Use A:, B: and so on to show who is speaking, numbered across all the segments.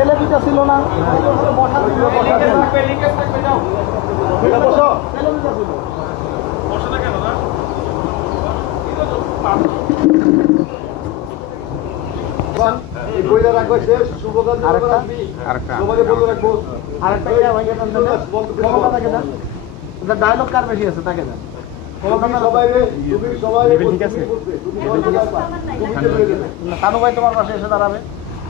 A: ছেলে দুটা ছিল না ডায়লগ কার বেশি আছে তাকে
B: সবাই
A: না, কানু ভাই তোমার পাশে এসে দাঁড়াবে।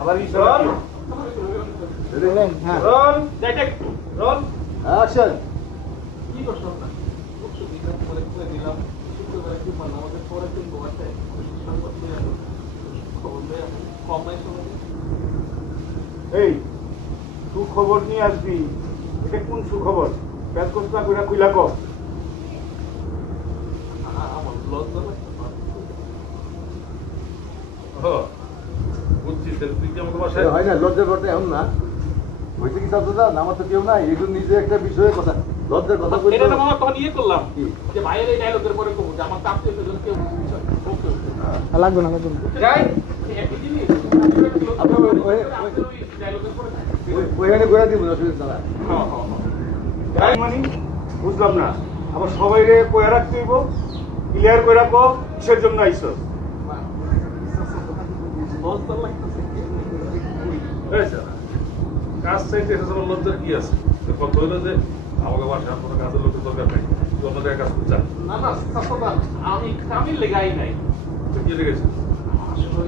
C: এখন ডায়লগ নাই আপনি দিয়ে দিতে পারেন
A: না না ইয়ে ভাই আমি থেকে পাইবো আমি থেকে পাইবো
B: করে
A: কয়টা পাইবো
B: মাইন্ড ধরে আছে বহুত কিছু আছে তোমাকে
A: তিনটা চারটা বাজে
B: শোন না এই
A: হ্যাঁ
B: এই সুখবর নিয়ে আসবি। এটা কোন সুখবর? প্যাস করতে না কইরা কইলা কর হয় না লজ্জার কথা এখন না। হয়েছে কি চাচা আমার তো কেউ নাই এগুলো নিজে একটা বিষয়ে কথা। লজ্জার কথা কইতে
D: এটা তো মামা তখন ইয়ে করলাম। যে ভাইয়ের এই ডায়লগের পরে কমু যে আমার চাপ চেয়ে কেউ ওকে
A: লাগবে না লাগবে
D: যাই
B: ওইখানে ঘোরা দিব
D: হ্যাঁ হ্যাঁ
B: মানে বুঝলাম না। আবার সবাই রে কয়া রাখতে হইব। ক্লিয়ার করে রাখো কিসের জন্য আইসো।
E: কাজ চাইতে লজ্জার কি আছে যে আমাকে বাসায় কাজের দরকার নেই অন্য জায়গায় কাজ করতে
D: না না আমি আমি লেগাই নাই আসলে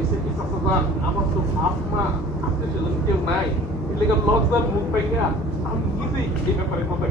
D: আমার তো ভাব না আত্মীয় স্বজন কেউ নাই এই লেগে লজ্জার মুখ পাইয়া আমি নিজেই এই ব্যাপারে কথা